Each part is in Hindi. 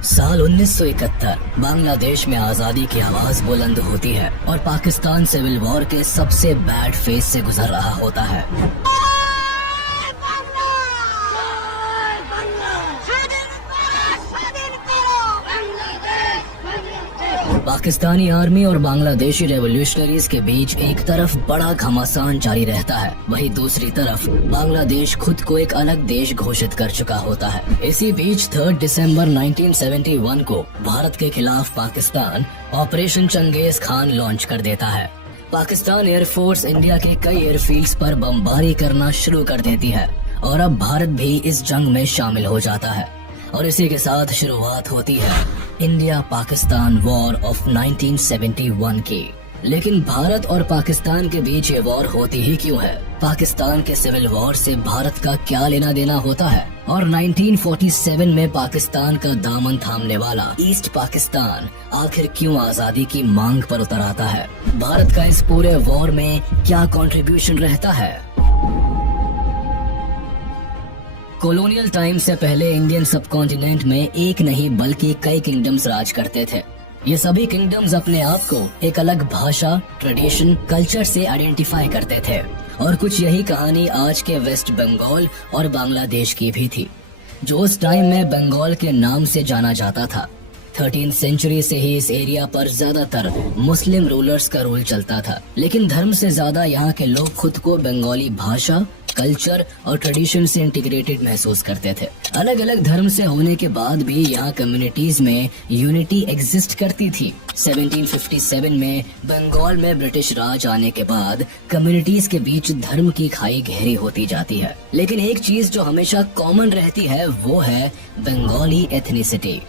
साल 1971 बांग्लादेश में आजादी की आवाज बुलंद होती है और पाकिस्तान सिविल वॉर के सबसे बैड फेज से गुजर रहा होता है। पाकिस्तानी आर्मी और बांग्लादेशी रेवोल्यूशनरीज के बीच एक तरफ बड़ा घमासान जारी रहता है, वहीं दूसरी तरफ बांग्लादेश खुद को एक अलग देश घोषित कर चुका होता है। इसी बीच 3 दिसंबर 1971 को भारत के खिलाफ पाकिस्तान ऑपरेशन चंगेज खान लॉन्च कर देता है। पाकिस्तान एयरफोर्स इंडिया के कई एयरफील्ड्स पर बमबारी करना शुरू कर देती है और अब भारत भी इस जंग में शामिल हो जाता है और इसी के साथ शुरुआत होती है इंडिया पाकिस्तान वॉर ऑफ 1971 की। लेकिन भारत और पाकिस्तान के बीच ये वॉर होती ही क्यों है? पाकिस्तान के सिविल वॉर से भारत का क्या लेना देना होता है? और 1947 में पाकिस्तान का दामन थामने वाला ईस्ट पाकिस्तान आखिर क्यों आजादी की मांग पर उतर आता है? भारत का इस पूरे वॉर में क्या कंट्रीब्यूशन रहता है? कॉलोनियल टाइम से पहले इंडियन सबकॉन्टिनेंट में एक नहीं बल्कि कई किंगडम्स राज करते थे। ये सभी किंगडम्स अपने आप को एक अलग भाषा, ट्रेडिशन, कल्चर से आइडेंटिफाई करते थे और कुछ यही कहानी आज के वेस्ट बंगाल और बांग्लादेश की भी थी, जो उस टाइम में बंगाल के नाम से जाना जाता था। 13th सेंचुरी से ही इस एरिया पर ज्यादातर मुस्लिम रूलर्स का रूल चलता था, लेकिन धर्म से ज्यादा यहाँ के लोग खुद को बंगाली भाषा, कल्चर और ट्रेडिशन से इंटीग्रेटेड महसूस करते थे। अलग अलग धर्म से होने के बाद भी यहाँ कम्युनिटीज में यूनिटी एग्जिस्ट करती थी। 1757 में बंगाल में ब्रिटिश राज आने के बाद कम्युनिटीज के बीच धर्म की खाई गहरी होती जाती है, लेकिन एक चीज जो हमेशा कॉमन रहती है वो है बंगाली एथनिसिटी।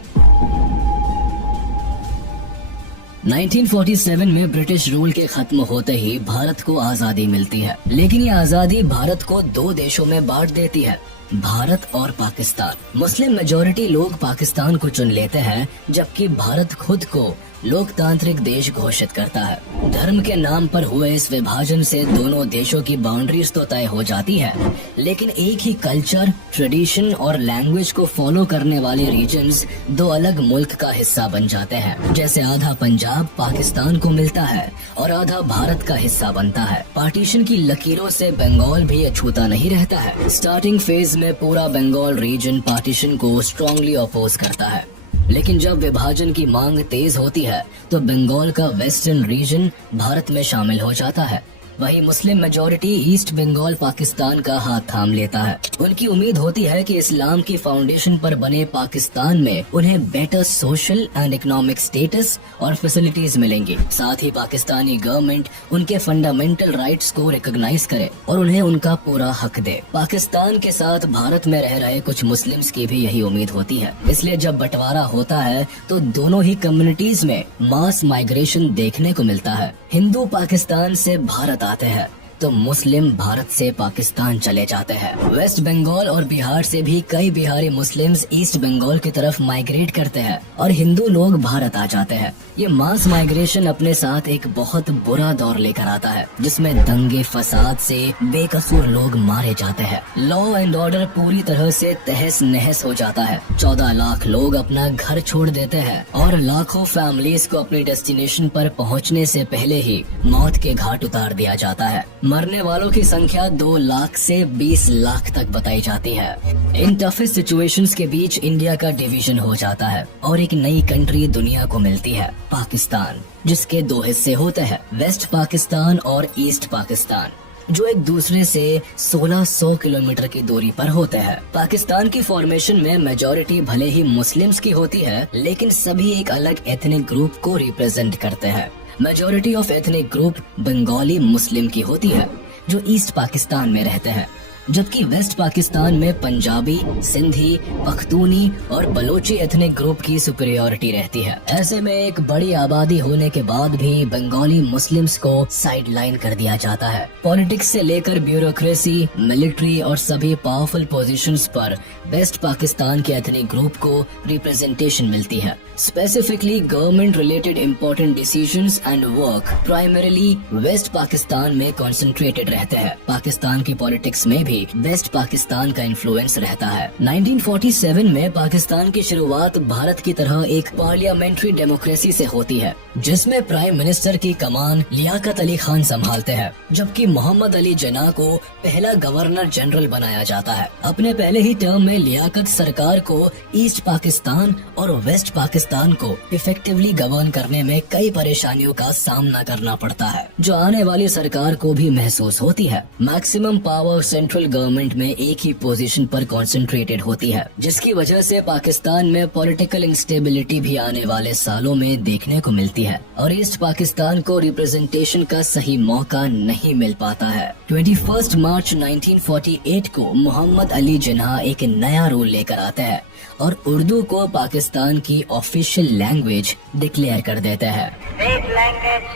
1947 में ब्रिटिश रूल के खत्म होते ही भारत को आजादी मिलती है, लेकिन ये आजादी भारत को 2 देशों में बांट देती है, भारत और पाकिस्तान। मुस्लिम मेजॉरिटी लोग पाकिस्तान को चुन लेते हैं, जबकि भारत खुद को लोकतांत्रिक देश घोषित करता है। धर्म के नाम पर हुए इस विभाजन से दोनों देशों की बाउंड्रीज तो तय हो जाती है, लेकिन एक ही कल्चर, ट्रेडिशन और लैंग्वेज को फॉलो करने वाले रीजन्स 2 अलग मुल्क का हिस्सा बन जाते हैं। जैसे आधा पंजाब पाकिस्तान को मिलता है और आधा भारत का हिस्सा बनता है। पार्टीशन की लकीरों से बंगाल भी अछूता नहीं रहता है। स्टार्टिंग फेज में पूरा बंगाल रीजन पार्टीशन को स्ट्रांगली अपोज करता है, लेकिन जब विभाजन की मांग तेज होती है तो बंगाल का वेस्टर्न रीजन भारत में शामिल हो जाता है। वही Muslim majority East Bengal Pakistan का हाथ थाम लेता है। उनकी उम्मीद होती है कि इस्लाम की फाउंडेशन पर बने पाकिस्तान में उन्हें better social and economic status और फैसिलिटीज मिलेंगी। साथ ही पाकिस्तानी गवर्नमेंट उनके फंडामेंटल राइट्स को रिकॉग्नाइज करे और उन्हें उनका पूरा हक दे। पाकिस्तान के साथ भारत में रह रहे कुछ मुस्लिम्स की भी यही उम्मीद होती है। इसलिए जब बंटवारा होता है तो दोनों ही कम्युनिटीज में मास माइग्रेशन देखने को मिलता है। हिंदू पाकिस्तान से भारत आते हैं तो मुस्लिम भारत से पाकिस्तान चले जाते हैं। वेस्ट बंगाल और बिहार से भी कई बिहारी मुस्लिम्स ईस्ट बंगाल की तरफ माइग्रेट करते हैं और हिंदू लोग भारत आ जाते हैं। ये मास माइग्रेशन अपने साथ एक बहुत बुरा दौर लेकर आता है, जिसमें दंगे फसाद से बेकसूर लोग मारे जाते हैं। लॉ एंड ऑर्डर पूरी तरह से तहस नहस हो जाता है। 14 लाख लोग अपना घर छोड़ देते हैं और लाखों फैमिलीज को अपनी डेस्टिनेशन पर पहुंचने से पहले ही मौत के घाट उतार दिया जाता है। मरने वालों की संख्या 2 लाख से 20 लाख तक बताई जाती है। इन टफेस्ट सिचुएशंस के बीच इंडिया का डिवीजन हो जाता है और एक नई कंट्री दुनिया को मिलती है, पाकिस्तान, जिसके 2 हिस्से होते हैं, वेस्ट पाकिस्तान और ईस्ट पाकिस्तान, जो एक दूसरे से 1600 किलोमीटर की दूरी पर होते हैं। पाकिस्तान की फॉर्मेशन में मेजॉरिटी भले ही मुस्लिम्स की होती है, लेकिन सभी एक अलग एथनिक ग्रुप को रिप्रेजेंट करते हैं। Majority of ethnic group Bengali Muslim की होती है, जो ईस्ट पाकिस्तान में रहते हैं, जबकि वेस्ट पाकिस्तान में पंजाबी, सिंधी, पख्तूनी और बलोची एथनिक ग्रुप की सुपीरियोरिटी रहती है। ऐसे में एक बड़ी आबादी होने के बाद भी बंगाली मुस्लिम्स को साइडलाइन कर दिया जाता है। पॉलिटिक्स से लेकर ब्यूरोक्रेसी, मिलिट्री और सभी पावरफुल पोजीशंस पर वेस्ट पाकिस्तान के एथनिक ग्रुप को रिप्रेजेंटेशन मिलती है। Specifically government related important decisions and work primarily West Pakistan में कॉन्सेंट्रेटेड रहते हैं। पाकिस्तान की पॉलिटिक्स में भी भी वेस्ट पाकिस्तान का इन्फ्लुएंस रहता है। 1947 में पाकिस्तान की शुरुआत भारत की तरह एक पार्लियामेंट्री डेमोक्रेसी से होती है, जिसमें प्राइम मिनिस्टर की कमान लियाकत अली खान संभालते हैं, जबकि मोहम्मद अली जिन्ना को पहला गवर्नर जनरल बनाया जाता है। अपने पहले ही टर्म में लियाकत सरकार को ईस्ट पाकिस्तान और वेस्ट पाकिस्तान को इफेक्टिवली गवर्न करने में कई परेशानियों का सामना करना पड़ता है, जो आने वाली सरकार को भी महसूस होती है। मैक्सिमम पावर सेंट्रल गवर्नमेंट में एक ही पोजीशन पर कंसंट्रेटेड होती है, जिसकी वजह से पाकिस्तान में पॉलिटिकल इंस्टेबिलिटी भी आने वाले सालों में देखने को मिलती है और ईस्ट पाकिस्तान को रिप्रेजेंटेशन का सही मौका नहीं मिल पाता है। 21 मार्च 1948 को मोहम्मद अली जिन्ना एक नया रूल लेकर आते हैं और उर्दू को पाकिस्तान की ऑफिशियल लैंग्वेज डिक्लेयर कर देते हैं। State language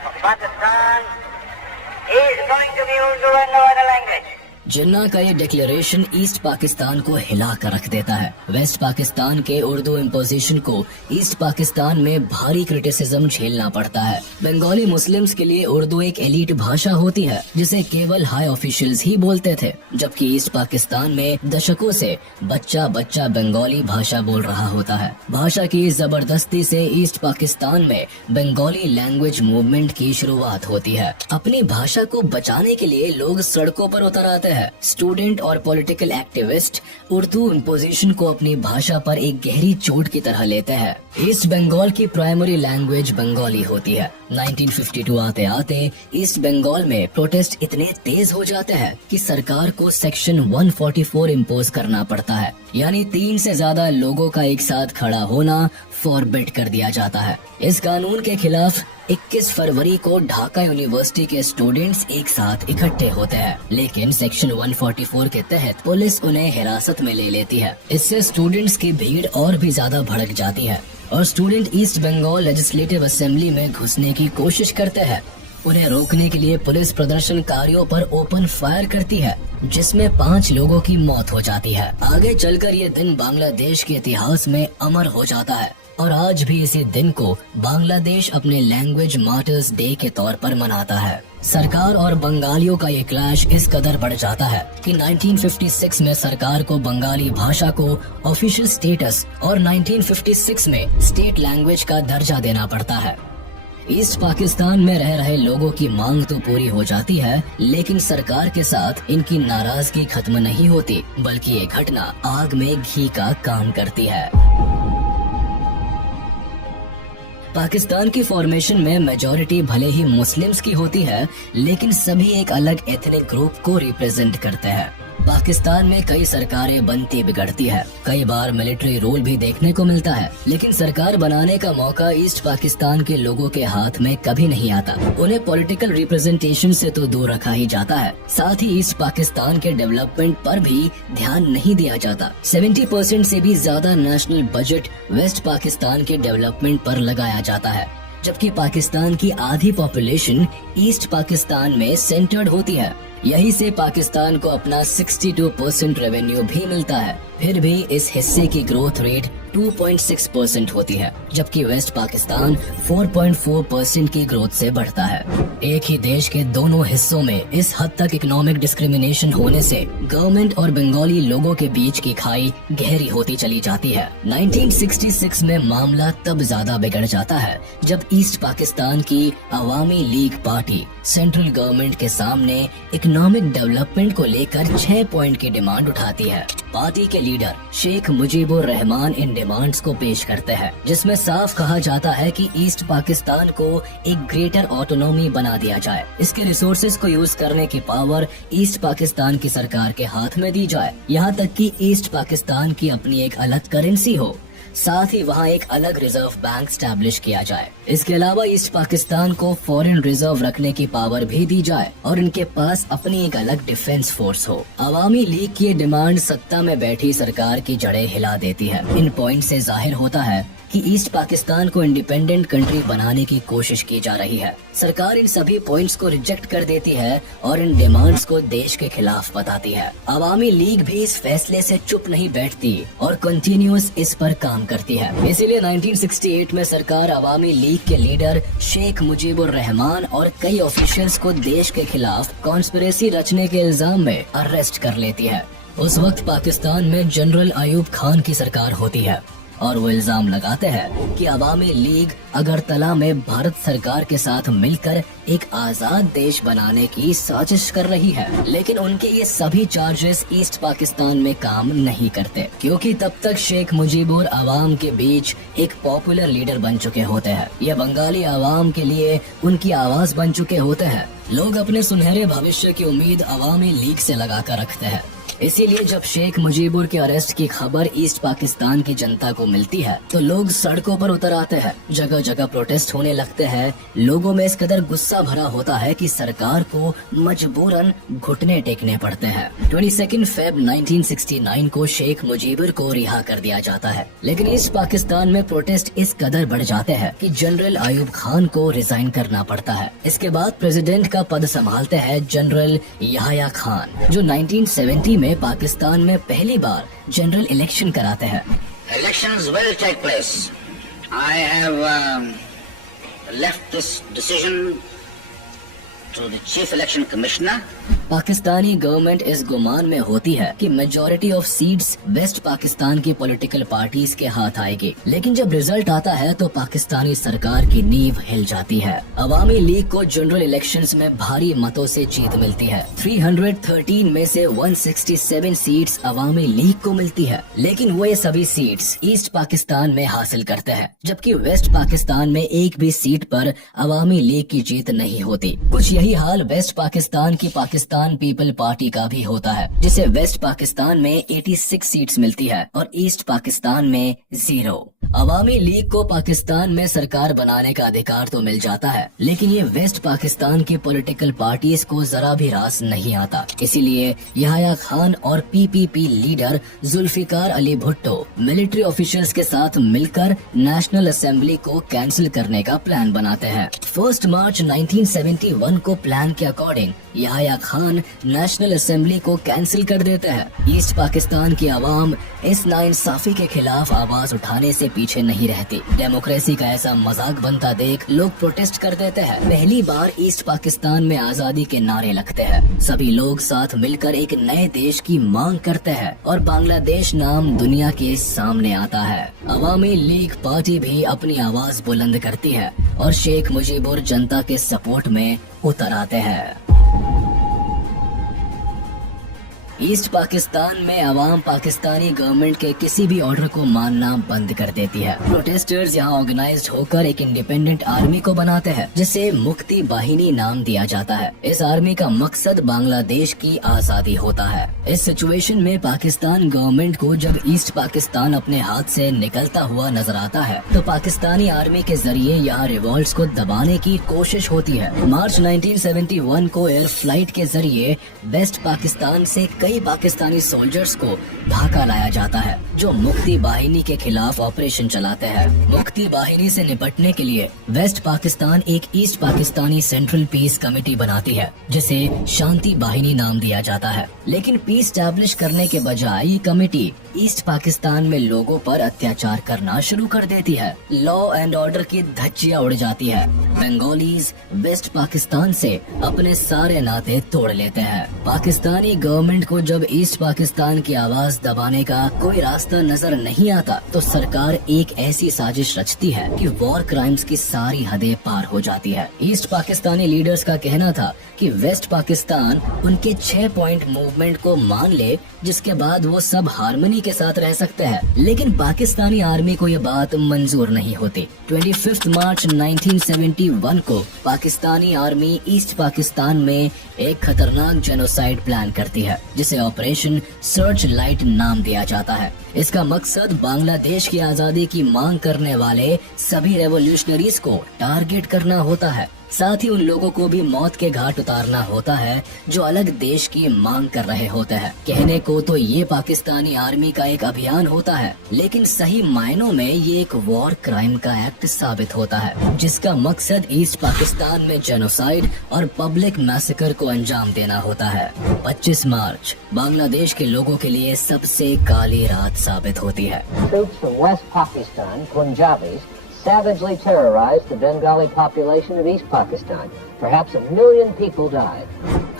of Pakistan is going to be Urdu and no other language. जिन्ना का ये डिक्लेरेशन ईस्ट पाकिस्तान को हिला कर रख देता है। वेस्ट पाकिस्तान के उर्दू इम्पोजिशन को ईस्ट पाकिस्तान में भारी क्रिटिसिज्म झेलना पड़ता है। बंगाली मुस्लिम्स के लिए उर्दू एक एलीट भाषा होती है, जिसे केवल हाई ऑफिशियल्स ही बोलते थे, जबकि ईस्ट पाकिस्तान में दशकों से बच्चा बच्चा बंगाली भाषा बोल रहा होता है। भाषा की जबरदस्ती से ईस्ट पाकिस्तान में बंगाली लैंग्वेज मूवमेंट की शुरुआत होती है। अपनी भाषा को बचाने के लिए लोग सड़कों पर उतर आते हैं। स्टूडेंट और पॉलिटिकल एक्टिविस्ट उर्दू इम्पोजिशन को अपनी भाषा पर एक गहरी चोट की तरह लेते हैं। ईस्ट बंगाल की प्राइमरी लैंग्वेज बंगाली होती है। 1952 आते आते ईस्ट बंगाल में प्रोटेस्ट इतने तेज हो जाते हैं कि सरकार को सेक्शन 144 इम्पोज करना पड़ता है, यानी 3 से ज्यादा लोगों का एक साथ खड़ा होना फॉरबिड कर दिया जाता है। इस कानून के खिलाफ 21 फरवरी को ढाका यूनिवर्सिटी के स्टूडेंट्स एक साथ इकट्ठे होते हैं, लेकिन सेक्शन 144 के तहत पुलिस उन्हें हिरासत में ले लेती है। इससे स्टूडेंट्स की भीड़ और भी ज्यादा भड़क जाती है और student East Bengal Legislative Assembly में घुसने की कोशिश करते हैं। उन्हें रोकने के लिए पुलिस प्रदर्शनकारियों पर ओपन फायर करती है, जिसमें 5 लोगों की मौत हो जाती है। आगे चलकर ये दिन बांग्लादेश के इतिहास में अमर हो जाता है और आज भी इसी दिन को बांग्लादेश अपने लैंग्वेज मार्टर्स डे के तौर पर मनाता है। सरकार और बंगालियों का ये क्लैश इस कदर बढ़ जाता है कि 1956 में सरकार को बंगाली भाषा को ऑफिशियल स्टेटस और 1956 में स्टेट लैंग्वेज का दर्जा देना पड़ता है। ईस्ट पाकिस्तान में रह रहे लोगों की मांग तो पूरी हो जाती है, लेकिन सरकार के साथ इनकी नाराजगी खत्म नहीं होती, बल्कि ये घटना आग में घी का काम करती है। पाकिस्तान की फॉर्मेशन में मेजॉरिटी भले ही मुस्लिम्स की होती है, लेकिन सभी एक अलग एथनिक ग्रुप को रिप्रेजेंट करते हैं। पाकिस्तान में कई सरकारें बनती बिगड़ती है, कई बार मिलिट्री रूल भी देखने को मिलता है, लेकिन सरकार बनाने का मौका ईस्ट पाकिस्तान के लोगों के हाथ में कभी नहीं आता। उन्हें पॉलिटिकल रिप्रेजेंटेशन से तो दूर रखा ही जाता है, साथ ही ईस्ट पाकिस्तान के डेवलपमेंट पर भी ध्यान नहीं दिया जाता। 70% से भी ज्यादा नेशनल बजट वेस्ट पाकिस्तान के डेवलपमेंट पर लगाया जाता है, जबकि पाकिस्तान की आधी पॉपुलेशन ईस्ट पाकिस्तान में सेंटर्ड होती है। यही से पाकिस्तान को अपना 62% रेवेन्यू भी मिलता है। फिर भी इस हिस्से की ग्रोथ रेट 2.6% होती है, जबकि वेस्ट पाकिस्तान 4.4% की ग्रोथ से बढ़ता है। एक ही देश के दोनों हिस्सों में इस हद तक इकोनॉमिक डिस्क्रिमिनेशन होने से गवर्नमेंट और बंगाली लोगों के बीच की खाई गहरी होती चली जाती है। 1966 में मामला तब ज्यादा बिगड़ जाता है जब ईस्ट पाकिस्तान की अवामी लीग पार्टी सेंट्रल गवर्नमेंट के सामने इकोनॉमिक डेवलपमेंट को लेकर 6 पॉइंट की डिमांड उठाती है। पार्टी के लीडर शेख मुजीबुर रहमान इन डिमांड्स को पेश करते हैं, जिसमें साफ कहा जाता है कि ईस्ट पाकिस्तान को एक ग्रेटर ऑटोनॉमी बना दिया जाए। इसके रिसोर्सेज को यूज करने की पावर ईस्ट पाकिस्तान की सरकार के हाथ में दी जाए, यहाँ तक कि ईस्ट पाकिस्तान की अपनी एक अलग करेंसी हो, साथ ही वहाँ एक अलग रिजर्व बैंक स्टैब्लिश किया जाए। इसके अलावा ईस्ट पाकिस्तान को फॉरेन रिजर्व रखने की पावर भी दी जाए और इनके पास अपनी एक अलग डिफेंस फोर्स हो। अवामी लीग की डिमांड सत्ता में बैठी सरकार की जड़ें हिला देती है। इन पॉइंट से जाहिर होता है कि ईस्ट पाकिस्तान को इंडिपेंडेंट कंट्री बनाने की कोशिश की जा रही है। सरकार इन सभी पॉइंट्स को रिजेक्ट कर देती है और इन डिमांड्स को देश के खिलाफ बताती है। अवामी लीग भी इस फैसले से चुप नहीं बैठती और कंटिन्यूअस इस पर काम करती है। इसीलिए 1968 में सरकार अवामी लीग के लीडर शेख मुजीबुर रहमान और कई ऑफिशियल्स को देश के खिलाफ कॉन्स्पिरेसी रचने के इल्जाम में अरेस्ट कर लेती है। उस वक्त पाकिस्तान में जनरल अयूब खान की सरकार होती है और वो इल्जाम लगाते हैं कि अवामी लीग अगरतला में भारत सरकार के साथ मिलकर एक आजाद देश बनाने की साजिश कर रही है। लेकिन उनके ये सभी चार्जेस ईस्ट पाकिस्तान में काम नहीं करते, क्योंकि तब तक शेख मुजीबुर अवाम के बीच एक पॉपुलर लीडर बन चुके होते हैं। ये बंगाली अवाम के लिए उनकी आवाज बन चुके होते हैं। लोग अपने सुनहरे भविष्य की उम्मीद अवामी लीग से लगाकर रखते हैं। इसीलिए जब शेख मुजीबुर के अरेस्ट की खबर ईस्ट पाकिस्तान की जनता को मिलती है तो लोग सड़कों पर उतर आते हैं, जगह जगह प्रोटेस्ट होने लगते हैं। लोगों में इस कदर गुस्सा भरा होता है कि सरकार को मजबूरन घुटने टेकने पड़ते हैं। 22 फेब 1969 को शेख मुजीबुर को रिहा कर दिया जाता है। लेकिन ईस्ट पाकिस्तान में प्रोटेस्ट इस कदर बढ़ जाते हैं कि जनरल अयूब खान को रिजाइन करना पड़ता है। इसके बाद प्रेसिडेंट का पद संभालते हैं जनरल याह्या खान, जो 1970 में पाकिस्तान में पहली बार जनरल इलेक्शन कराते हैं। Elections will take place. I have left this decision to the Chief Election Commissioner. Pakistani government इस गुमान में होती है कि majority of seats West Pakistan की पॉलिटिकल पार्टीज के हाथ आएगी। लेकिन जब रिजल्ट आता है तो पाकिस्तानी सरकार की नींव हिल जाती है। अवामी लीग को जनरल इलेक्शंस में भारी मतों से जीत मिलती है। 313 में से 167 सीट्स अवामी लीग को मिलती है। लेकिन वो ये सभी सीट्स ईस्ट पाकिस्तान में हासिल करते हैं, जबकि वेस्ट पाकिस्तान में एक भी सीट पर अवामी लीग की जीत नहीं होती। कुछ यही हाल वेस्ट पाकिस्तान की पाकिस्तान पीपल पार्टी का भी होता है, जिसे वेस्ट पाकिस्तान में 86 सीट्स मिलती है और ईस्ट पाकिस्तान में 0। अवामी लीग को पाकिस्तान में सरकार बनाने का अधिकार तो मिल जाता है, लेकिन ये वेस्ट पाकिस्तान की पॉलिटिकल पार्टीज को जरा भी रास नहीं आता। इसीलिए याह्या खान और PPP leader Zulfikar Ali Bhutto military officials के साथ मिलकर नेशनल असेंबली को कैंसिल करने का प्लान बनाते हैं। 1 मार्च 1971 को प्लान के according Yahya Khan national assembly को कैंसिल कर देते हैं। ईस्ट पाकिस्तान की आवाम इस नाइंसाफी के खिलाफ आवाज उठाने से पीछे नहीं रहती। डेमोक्रेसी का ऐसा मजाक बनता देख लोग प्रोटेस्ट कर देते हैं। पहली बार ईस्ट पाकिस्तान में आजादी के नारे लगते हैं। सभी लोग साथ मिलकर एक नए देश की मांग करते हैं और बांग्लादेश नाम दुनिया के सामने आता है। अवामी लीग पार्टी भी अपनी आवाज बुलंद करती है और शेख मुजीबुर जनता के सपोर्ट में उतर आते हैं। ईस्ट पाकिस्तान में अवाम पाकिस्तानी गवर्नमेंट के किसी भी ऑर्डर को मानना बंद कर देती है। प्रोटेस्टर्स यहाँ ऑर्गेनाइज्ड होकर एक इंडिपेंडेंट आर्मी को बनाते हैं, जिसे मुक्ति बाहिनी नाम दिया जाता है। इस आर्मी का मकसद बांग्लादेश की आजादी होता है। इस सिचुएशन में पाकिस्तान गवर्नमेंट को जब ईस्ट पाकिस्तान अपने हाथ से निकलता हुआ नजर आता है तो पाकिस्तानी आर्मी के जरिए यहाँ रिवॉल्ट्स को दबाने की कोशिश होती है। मार्च 1971 को एयर फ्लाइट के जरिए वेस्ट पाकिस्तान से कई पाकिस्तानी सोल्जर्स को ढाका लाया जाता है, जो मुक्ति बाहिनी के खिलाफ ऑपरेशन चलाते हैं। मुक्ति बाहिनी से निपटने के लिए वेस्ट पाकिस्तान एक east Pakistani central peace committee बनाती है, जिसे शांति बाहिनी नाम दिया जाता है। लेकिन पीस स्टैब्लिश करने के बजाय ये कमेटी ईस्ट पाकिस्तान में लोगों पर अत्याचार करना शुरू कर देती है। लॉ एंड ऑर्डर की धज्जियां उड़ जाती है। बंगालीज वेस्ट पाकिस्तान से अपने सारे नाते तोड़ लेते हैं। पाकिस्तानी गवर्नमेंट को जब ईस्ट पाकिस्तान की आवाज दबाने का कोई रास्ता नजर नहीं आता तो सरकार एक ऐसी साजिश रचती है कि वॉर क्राइम्स की सारी हदें पार हो जाती है। ईस्ट पाकिस्तानी लीडर्स का कहना था कि वेस्ट पाकिस्तान उनके 6 पॉइंट मूवमेंट को मान ले, जिसके बाद वो सब हार्मनी के साथ रह सकते हैं। लेकिन पाकिस्तानी आर्मी को ये बात मंजूर नहीं होती। 25 मार्च 1971 को पाकिस्तानी आर्मी ईस्ट पाकिस्तान में एक खतरनाक जेनोसाइड प्लान करती है, जिसे ऑपरेशन सर्च लाइट नाम दिया जाता है। इसका मकसद बांग्लादेश की आजादी की मांग करने वाले सभी रेवोल्यूशनरीज को टारगेट करना होता है। साथ ही उन लोगों को भी मौत के घाट उतारना होता है जो अलग देश की मांग कर रहे होते हैं। कहने को तो ये पाकिस्तानी आर्मी का एक अभियान होता है, लेकिन सही मायनों में ये एक वॉर क्राइम का एक्ट साबित होता है, जिसका मकसद ईस्ट पाकिस्तान में जेनोसाइड और पब्लिक मैसेकर को अंजाम देना होता है। 25 मार्च बांग्लादेश के लोगों के लिए सबसे काली रात साबित होती है। Troops from West Pakistan, Punjabis, savagely terrorized the Bengali population of East Pakistan. Perhaps 1 million people died.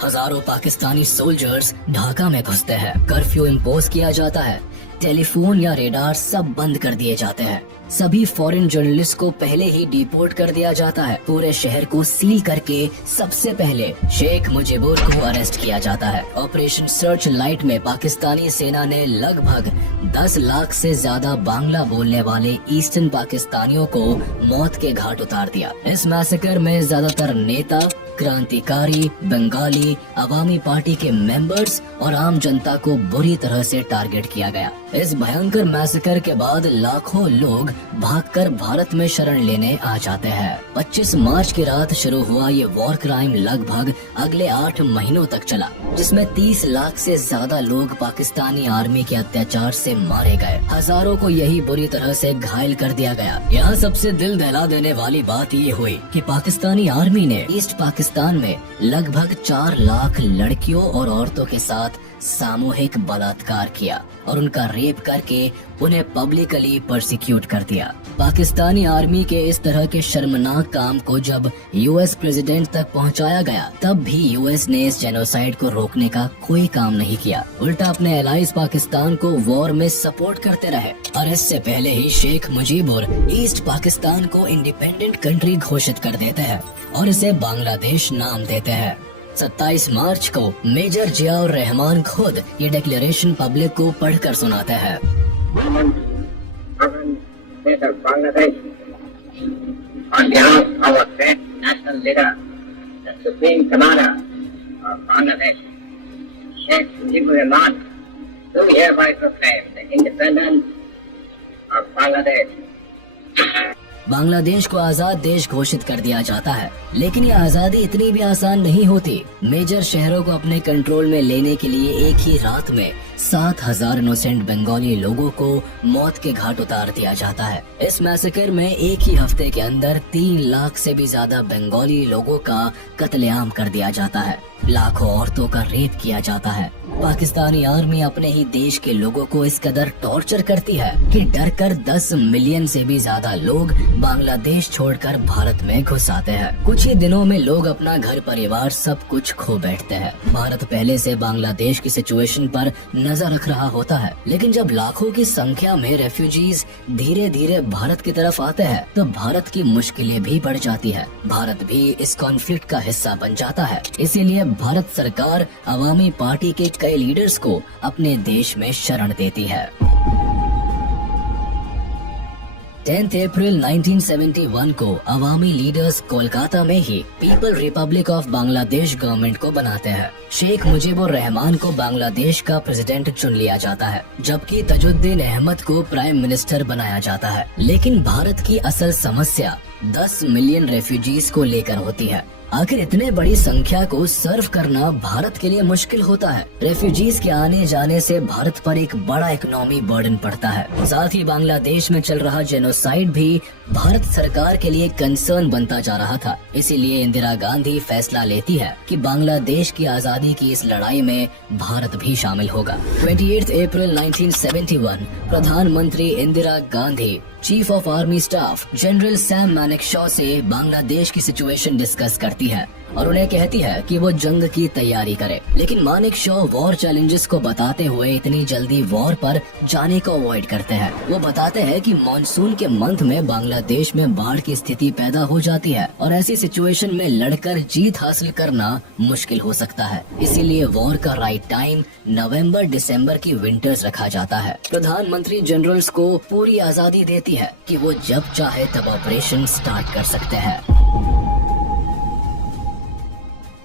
हजारों पाकिस्तानी सोल्जर्स ढाका में घुसते हैं। कर्फ्यू इम्पोज किया जाता है। टेलीफोन या रेडार सब बंद कर दिए जाते हैं। सभी फॉरेन जर्नलिस्ट को पहले ही डिपोर्ट कर दिया जाता है। पूरे शहर को सील करके सबसे पहले शेख मुजीबुर को अरेस्ट किया जाता है। ऑपरेशन सर्च लाइट में पाकिस्तानी सेना ने लगभग 10 लाख से ज्यादा बांग्ला बोलने वाले ईस्टर्न पाकिस्तानियों को मौत के घाट उतार दिया। इस मैसेकर में ज्यादातर नेता, क्रांतिकारी, बंगाली, अवामी पार्टी के मेंबर्स और आम जनता को बुरी तरह से टारगेट किया गया। इस भयंकर मैसेकर के बाद लाखों लोग भागकर भारत में शरण लेने आ जाते हैं। 25 मार्च की रात शुरू हुआ ये वॉर क्राइम लगभग अगले 8 महीनों तक चला, जिसमें 30 लाख से ज्यादा लोग पाकिस्तानी आर्मी के अत्याचार से मारे गए। हजारों को यही बुरी तरह से घायल कर दिया गया। यहाँ सबसे दिल दहला देने वाली बात ये हुई कि पाकिस्तानी आर्मी ने ईस्ट पाकिस्तान में लगभग 4 लाख लड़कियों और औरतों के साथ सामूहिक बलात्कार किया और उनका रेप करके उन्हें पब्लिकली परसिक्यूट कर दिया। पाकिस्तानी आर्मी के इस तरह के शर्मनाक काम को जब यूएस प्रेसिडेंट तक पहुंचाया गया, तब भी यूएस ने इस जेनोसाइड को रोकने का कोई काम नहीं किया। उल्टा अपने एलाइज पाकिस्तान को वॉर में सपोर्ट करते रहे। और इससे पहले ही शेख मुजीबुर ईस्ट पाकिस्तान को इंडिपेंडेंट कंट्री घोषित कर देते हैं और इसे बांग्लादेश नाम देते हैं। 27 मार्च को मेजर जियाउर रहमान खुद ये डिक्लेरेशन पब्लिक को पढ़कर सुनाते हैं। बांग्लादेश को आजाद देश घोषित कर दिया जाता है, लेकिन ये आजादी इतनी भी आसान नहीं होती। मेजर शहरों को अपने कंट्रोल में लेने के लिए एक ही रात में 7,000 इनोसेंट बंगाली लोगों को मौत के घाट उतार दिया जाता है। इस मैसेकर में एक ही हफ्ते के अंदर 3 लाख से भी ज्यादा बंगाली लोगों का कत्लेआम कर दिया जाता है। लाखों औरतों का रेप किया जाता है। पाकिस्तानी आर्मी अपने ही देश के लोगों को इस कदर टॉर्चर करती है कि डर कर 10 मिलियन से भी ज्यादा लोग बांग्लादेश छोड़कर भारत में घुस आते हैं। कुछ ही दिनों में लोग अपना घर परिवार सब कुछ खो बैठते हैं। भारत पहले से बांग्लादेश की सिचुएशन पर नजर रख रहा होता है, लेकिन जब लाखों की संख्या में रेफ्यूजीज धीरे धीरे भारत की तरफ आते हैं, तो भारत की मुश्किलें भी बढ़ जाती है। भारत भी इस कॉन्फ्लिक्ट का हिस्सा बन जाता है। इसीलिए भारत सरकार अवामी पार्टी के कई लीडर्स को अपने देश में शरण देती है। 10 अप्रैल 1971 को अवामी लीडर्स कोलकाता में ही people republic of Bangladesh government को बनाते हैं। शेख मुजीबुर रहमान को बांग्लादेश का प्रेसिडेंट चुन लिया जाता है, जबकि तजुद्दीन अहमद को प्राइम मिनिस्टर बनाया जाता है। लेकिन भारत की असल समस्या 10 मिलियन रेफ्यूजीज को लेकर होती है। आखिर इतने बड़ी संख्या को सर्व करना भारत के लिए मुश्किल होता है। रेफ्यूजीज के आने जाने से भारत पर एक बड़ा इकोनॉमी बर्डन पड़ता है। साथ ही बांग्लादेश में चल रहा जेनोसाइड भी भारत सरकार के लिए कंसर्न बनता जा रहा था। इसीलिए इंदिरा गांधी फैसला लेती है कि बांग्लादेश की आजादी की इस लड़ाई में भारत भी शामिल होगा। 28 अप्रैल 1971 प्रधानमंत्री Indira Gandhi chief of army staff general Sam Manekshaw से बांग्लादेश की सिचुएशन डिस्कस करती है और उन्हें कहती है कि वो जंग की तैयारी करे। लेकिन मानेकशॉ वॉर चैलेंजेस को बताते हुए इतनी जल्दी वॉर पर जाने को अवॉइड करते हैं। वो बताते हैं कि मॉनसून के मंथ में बांग्लादेश में बाढ़ की स्थिति पैदा हो जाती है और ऐसी सिचुएशन में लड़कर जीत हासिल करना मुश्किल हो सकता है। इसीलिए वॉर का राइट टाइम नवंबर दिसंबर की विंटर्स रखा जाता है। प्रधानमंत्री जनरल्स को पूरी आजादी देती है कि वो जब चाहे तब ऑपरेशन स्टार्ट कर सकते हैं।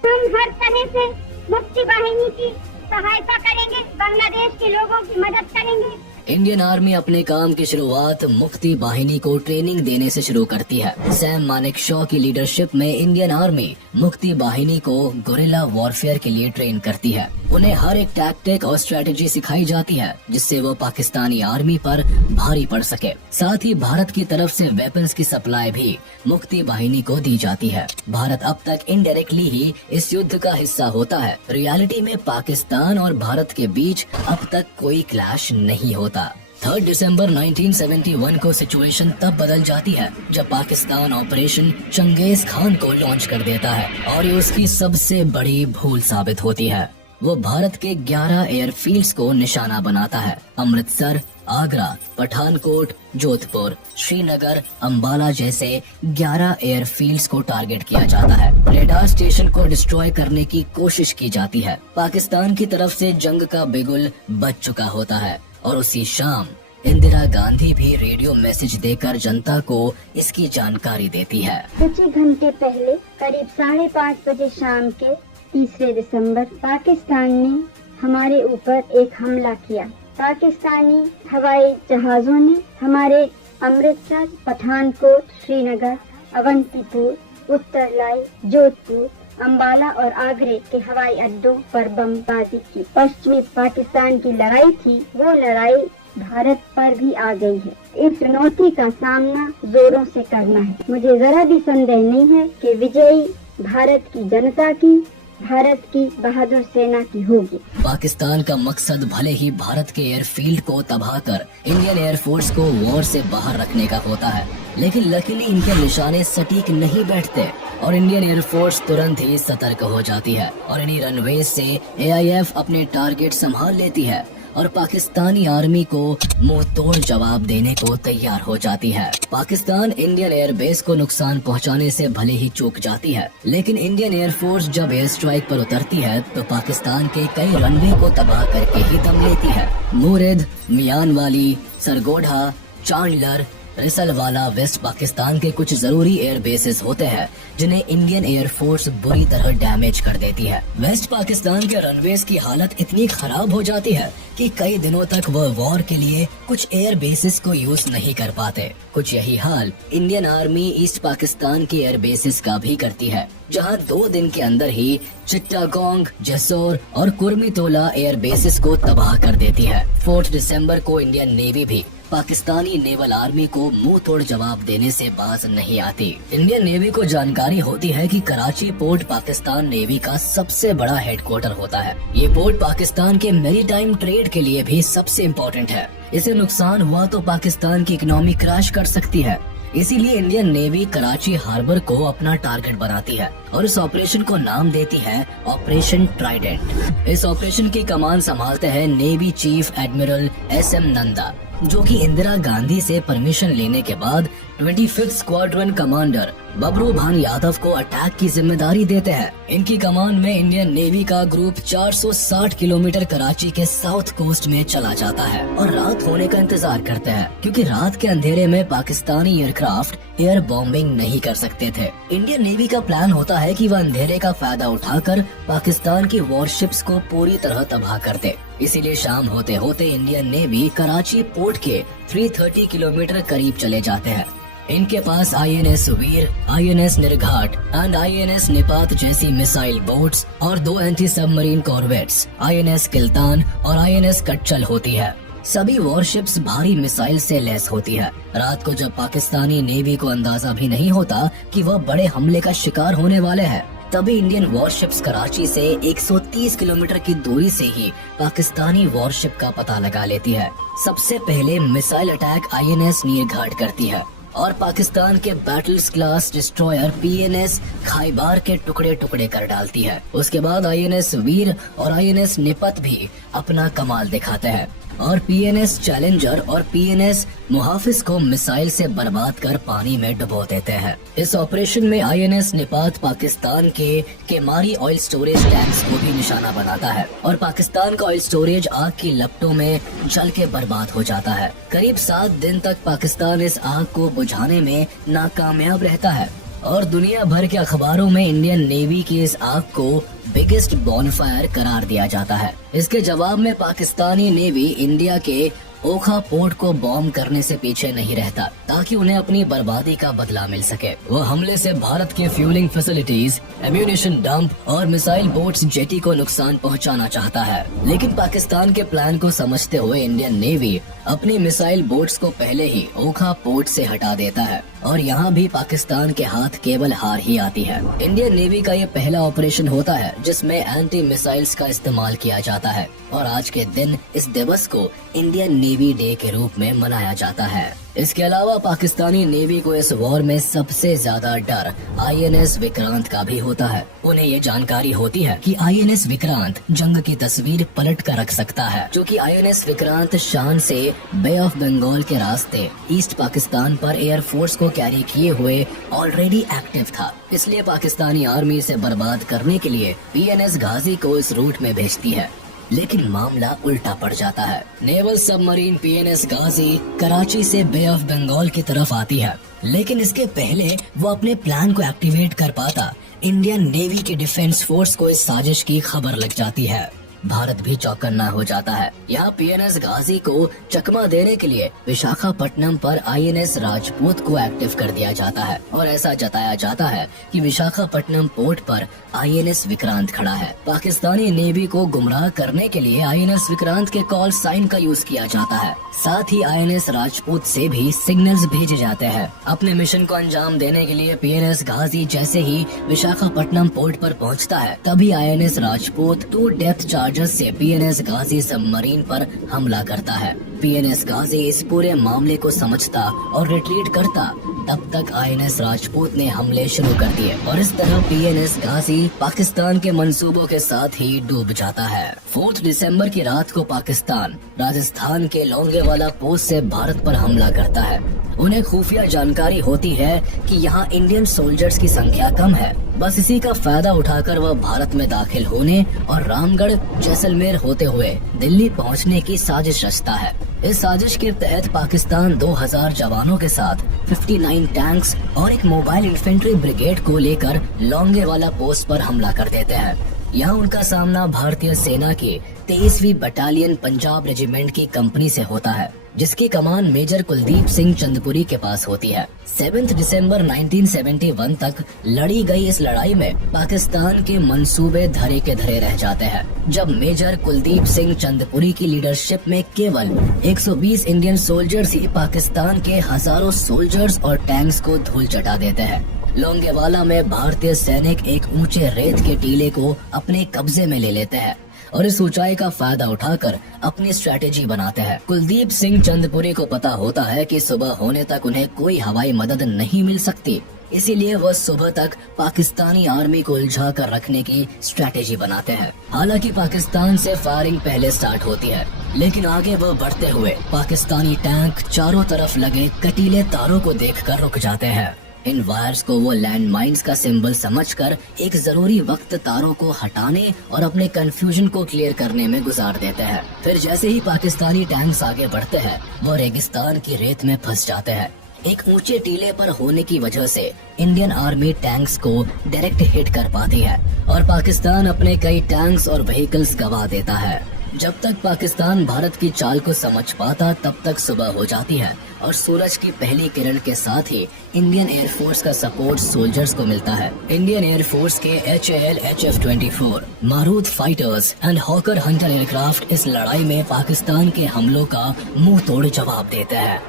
हम हर तरह से मुक्ति वाहिनी की सहायता करेंगे, बांग्लादेश के लोगों की मदद करेंगे। इंडियन आर्मी अपने काम की शुरुआत मुक्ति बाहिनी को ट्रेनिंग देने से शुरू करती है। सैम मानेकशॉ की लीडरशिप में इंडियन आर्मी मुक्ति बाहिनी को गुरिल्ला वॉरफेयर के लिए ट्रेन करती है। उन्हें हर एक टैक्टिक और स्ट्रेटेजी सिखाई जाती है जिससे वो पाकिस्तानी आर्मी पर भारी पड़ सके। साथ ही भारत की तरफ से वेपन्स की सप्लाई भी मुक्ति बाहिनी को दी जाती है। भारत अब तक इनडायरेक्टली ही इस युद्ध का हिस्सा होता है। रियलिटी में पाकिस्तान और भारत के बीच अब तक कोई क्लैश नहीं होता। 3 दिसंबर 1971 को सिचुएशन तब बदल जाती है जब पाकिस्तान ऑपरेशन चंगेज खान को लॉन्च कर देता है और ये उसकी सबसे बड़ी भूल साबित होती है। वो भारत के 11 एयरफील्ड्स को निशाना बनाता है। अमृतसर, आगरा, पठानकोट, जोधपुर, श्रीनगर, अंबाला जैसे 11 एयरफील्ड्स को टारगेट किया जाता है। रेडार स्टेशन को डिस्ट्रॉय करने की कोशिश की जाती है। पाकिस्तान की तरफ से जंग का बिगुल बज चुका होता है और उसी शाम इंदिरा गांधी भी रेडियो मैसेज देकर जनता को इसकी जानकारी देती है। कुछ ही घंटे पहले करीब 5:30 बजे शाम के 3 दिसंबर पाकिस्तान ने हमारे ऊपर एक हमला किया। पाकिस्तानी हवाई जहाजों ने हमारे अमृतसर, पठानकोट, श्रीनगर, अवंतीपुर, उत्तरलाई, जोधपुर, अंबाला और आगरे के हवाई अड्डों पर बमबारी की। पश्चिमी पाकिस्तान की लड़ाई थी, वो लड़ाई भारत पर भी आ गई है। इस चुनौती का सामना जोरों से करना है। मुझे जरा भी संदेह नहीं है कि विजयी भारत की जनता की, भारत की बहादुर सेना की होगी। पाकिस्तान का मकसद भले ही भारत के एयरफील्ड को तबाह कर इंडियन एयरफोर्स को वॉर से बाहर रखने का होता है, लेकिन लकीली इनके निशाने सटीक नहीं बैठते और इंडियन एयरफोर्स तुरंत ही सतर्क हो जाती है और इन्हीं रनवे से AIF अपने टारगेट संभाल लेती है और पाकिस्तानी आर्मी को मुंह तोड़ जवाब देने को तैयार हो जाती है। पाकिस्तान इंडियन एयरबेस को नुकसान पहुंचाने से भले ही चूक जाती है, लेकिन इंडियन एयरफोर्स जब एयर स्ट्राइक पर उतरती है तो पाकिस्तान के कई रनवे को तबाह करके ही दम लेती है। मुरिद, मियानवाली, सरगोधा, चांडलर, रिसलवाला वेस्ट पाकिस्तान के कुछ जरूरी एयर बेसेस होते हैं जिन्हें इंडियन एयरफोर्स बुरी तरह डैमेज कर देती है। वेस्ट पाकिस्तान के रनवेज की हालत इतनी खराब हो जाती है कि कई दिनों तक वह वॉर के लिए कुछ एयर बेसिस को यूज नहीं कर पाते। कुछ यही हाल इंडियन आर्मी ईस्ट पाकिस्तान के एयर बेसिस का भी करती है, जहां 2 दिन के अंदर ही चिट्टागोंग, जसोर और कुर्मितोला एयर बेसिस को तबाह कर देती है। 4 दिसंबर को इंडियन नेवी भी पाकिस्तानी नेवल आर्मी को मुंह तोड़ जवाब देने से बाज नहीं आती। इंडियन नेवी को जानकारी होती है कि कराची पोर्ट पाकिस्तान नेवी का सबसे बड़ा हेडक्वार्टर होता है। ये पोर्ट पाकिस्तान के मैरीटाइम ट्रेड के लिए भी सबसे इम्पोर्टेंट है। इसे नुकसान हुआ तो पाकिस्तान की इकोनॉमी क्रैश कर सकती है। इसीलिए इंडियन नेवी कराची हार्बर को अपना टारगेट बनाती है और इस ऑपरेशन को नाम देती है ऑपरेशन ट्राइडेंट। इस ऑपरेशन की कमान संभालते हैं navy chief admiral SM Nanda, जो कि इंदिरा गांधी से परमिशन लेने के बाद 25th स्क्वाड्रन कमांडर बबरू भान यादव को अटैक की जिम्मेदारी देते हैं। इनकी कमान में इंडियन नेवी का ग्रुप 460 किलोमीटर कराची के साउथ कोस्ट में चला जाता है और रात होने का इंतजार करते हैं, क्योंकि रात के अंधेरे में पाकिस्तानी एयरक्राफ्ट एयर बॉम्बिंग नहीं कर सकते थे। इंडियन नेवी का प्लान होता है कि वह अंधेरे का फायदा उठाकर पाकिस्तान की वॉरशिप्स को पूरी तरह तबाह कर दे। इसीलिए शाम होते होते इंडियन नेवी कराची पोर्ट के 330 किलोमीटर करीब चले जाते हैं। इनके पास INS Veer, INS Nirghat and INS Nipat जैसी मिसाइल बोट्स और 2 anti submarine corvettes INS Kiltan और INS कटचल होती है। सभी वॉरशिप्स भारी मिसाइल से लैस होती है। रात को जब पाकिस्तानी नेवी को अंदाजा भी नहीं होता कि वह बड़े हमले का शिकार होने वाले हैं, तभी इंडियन वॉरशिप्स कराची से 130 किलोमीटर की दूरी से ही पाकिस्तानी वॉरशिप का पता लगा लेती है। सबसे पहले मिसाइल अटैक INS नीरघाट करती है और पाकिस्तान के बैटल्स क्लास डिस्ट्रॉयर PNS खाइबार के टुकड़े टुकड़े कर डालती है। उसके बाद INS वीर और INS निपत भी अपना कमाल दिखाते हैं और PNS चैलेंजर और PNS मुहाफिज को मिसाइल से बर्बाद कर पानी में डुबो देते हैं। इस ऑपरेशन में INS निपात पाकिस्तान के केमारी ऑयल स्टोरेज टैंक्स को भी निशाना बनाता है और पाकिस्तान का ऑयल स्टोरेज आग की लपटों में जल के बर्बाद हो जाता है। करीब 7 दिन तक पाकिस्तान इस आग को बुझाने में नाकामयाब रहता है और दुनिया भर के अखबारों में इंडियन नेवी की इस आग को बिगेस्ट बॉनफायर करार दिया जाता है। इसके जवाब में पाकिस्तानी नेवी इंडिया के ओखा पोर्ट को बॉम्ब करने से पीछे नहीं रहता ताकि उन्हें अपनी बर्बादी का बदला मिल सके। वो हमले से भारत के फ्यूलिंग फैसिलिटीज, एम्यूनिशन डंप और मिसाइल बोट्स जेटी को नुकसान पहुंचाना चाहता है। लेकिन पाकिस्तान के प्लान को समझते हुए इंडियन नेवी अपनी मिसाइल बोट्स को पहले ही ओखा पोर्ट से हटा देता है और यहाँ भी पाकिस्तान के हाथ केवल हार ही आती है। इंडियन नेवी का ये पहला ऑपरेशन होता है जिसमें एंटी मिसाइल्स का इस्तेमाल किया जाता है और आज के दिन इस दिवस को इंडियन नेवी डे के रूप में मनाया जाता है। इसके अलावा पाकिस्तानी नेवी को इस वॉर में सबसे ज्यादा डर INS विक्रांत का भी होता है। उन्हें ये जानकारी होती है कि INS विक्रांत जंग की तस्वीर पलट कर रख सकता है, क्योंकि INS विक्रांत शान से बे ऑफ बंगाल के रास्ते ईस्ट पाकिस्तान पर एयरफोर्स को कैरी किए हुए ऑलरेडी एक्टिव था। इसलिए पाकिस्तानी आर्मी इसे बर्बाद करने के लिए PNS गाजी को इस रूट में भेजती है। लेकिन मामला उल्टा पड़ जाता है। नेवल सबमरीन PNS गाजी कराची से बे ऑफ बंगाल की तरफ आती है, लेकिन इसके पहले वो अपने प्लान को एक्टिवेट कर पाता इंडियन नेवी के डिफेंस फोर्स को इस साजिश की खबर लग जाती है। भारत भी चौकन्ना हो जाता है। यहाँ PNS गाजी को चकमा देने के लिए विशाखापट्टनम पर INS राजपूत को एक्टिव कर दिया जाता है और ऐसा जताया जाता है कि विशाखापट्टनम पोर्ट पर INS विक्रांत खड़ा है। पाकिस्तानी नेवी को गुमराह करने के लिए INS विक्रांत के कॉल साइन का यूज किया जाता है। साथ ही INS राजपूत से भी सिग्नल्स भेजे जाते हैं। अपने मिशन को अंजाम देने के लिए PNS गाजी जैसे ही विशाखापट्टनम पोर्ट पर पहुंचता है, तभी INS राजपूत 2 डेप्थ चार्जेस से PNS गाजी सबमरीन पर हमला करता है। PNS गाजी इस पूरे मामले को समझता और रिट्रीट करता। तब तक INS राजपूत ने हमले शुरू कर दिए और इस तरह PNS गाजी पाकिस्तान के मंसूबों के साथ ही डूब जाता है। 4 दिसंबर की रात को पाकिस्तान राजस्थान के लोंगेवाला पोस्ट से भारत पर हमला करता है। उन्हें खुफिया जानकारी होती है कि यहाँ इंडियन सोल्जर्स की संख्या कम है। बस इसी का फायदा उठाकर वह भारत में दाखिल होने और रामगढ़ जैसलमेर होते हुए दिल्ली पहुँचने की साजिश रचता है। इस साजिश के तहत पाकिस्तान 2000 जवानों के साथ 59 टैंक्स और एक मोबाइल इन्फेंट्री ब्रिगेड को लेकर लोंगेवाला पोस्ट पर हमला कर देते हैं। यहाँ उनका सामना भारतीय सेना की 23वीं बटालियन पंजाब रेजिमेंट की कंपनी से होता है, जिसकी कमान मेजर कुलदीप सिंह चंदपुरी के पास होती है। 7 दिसंबर 1971 तक लड़ी गई इस लड़ाई में पाकिस्तान के मंसूबे धरे के धरे रह जाते हैं, जब मेजर कुलदीप सिंह चंदपुरी की लीडरशिप में केवल 120 इंडियन सोल्जर्स ही पाकिस्तान के हजारों सोल्जर्स और टैंक्स को धूल चटा देते हैं। लोंगेवाला में भारतीय सैनिक एक ऊंचे रेत के टीले को अपने कब्जे में ले लेते हैं और इस ऊंचाई का फायदा उठाकर अपनी स्ट्रेटेजी बनाते हैं। कुलदीप सिंह चंदपुरी को पता होता है कि सुबह होने तक उन्हें कोई हवाई मदद नहीं मिल सकती, इसीलिए वह सुबह तक पाकिस्तानी आर्मी को उलझा कर रखने की स्ट्रेटेजी बनाते हैं। हालांकि पाकिस्तान से फायरिंग पहले स्टार्ट होती है, लेकिन आगे वह बढ़ते हुए पाकिस्तानी टैंक चारों तरफ लगे कटीले तारों को देखकर रुक जाते हैं। इन वायर्स को वो लैंड माइन्स का सिंबल समझकर एक जरूरी वक्त तारों को हटाने और अपने कंफ्यूजन को क्लियर करने में गुजार देते हैं। फिर जैसे ही पाकिस्तानी टैंक्स आगे बढ़ते हैं, वो रेगिस्तान की रेत में फंस जाते हैं। एक ऊंचे टीले पर होने की वजह से इंडियन आर्मी टैंक्स को डायरेक्ट हिट कर पाती है और पाकिस्तान अपने कई टैंक्स और व्हीकल्स गवा देता है। जब तक पाकिस्तान भारत की चाल को समझ पाता, तब तक सुबह हो जाती है और सूरज की पहली किरण के साथ ही इंडियन एयरफोर्स का सपोर्ट सोल्जर्स को मिलता है। इंडियन एयरफोर्स के HAL HF-24 Marut fighters and Hawker Hunter aircraft इस लड़ाई में पाकिस्तान के हमलों का मुंह तोड़ जवाब देते हैं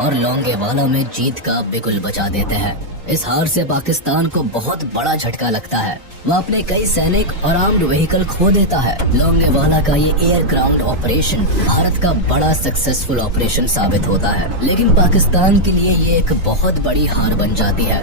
और लोंगेवाला में जीत का बिगुल बजा देते हैं। इस हार से पाकिस्तान को बहुत बड़ा झटका लगता है। वह अपने कई सैनिक और आर्म्ड व्हीकल खो देता है। लोंगेवाला का ये एयर ग्राउंड ऑपरेशन भारत का बड़ा सक्सेसफुल ऑपरेशन साबित होता है, लेकिन पाकिस्तान के लिए ये एक बहुत बड़ी हार बन जाती है।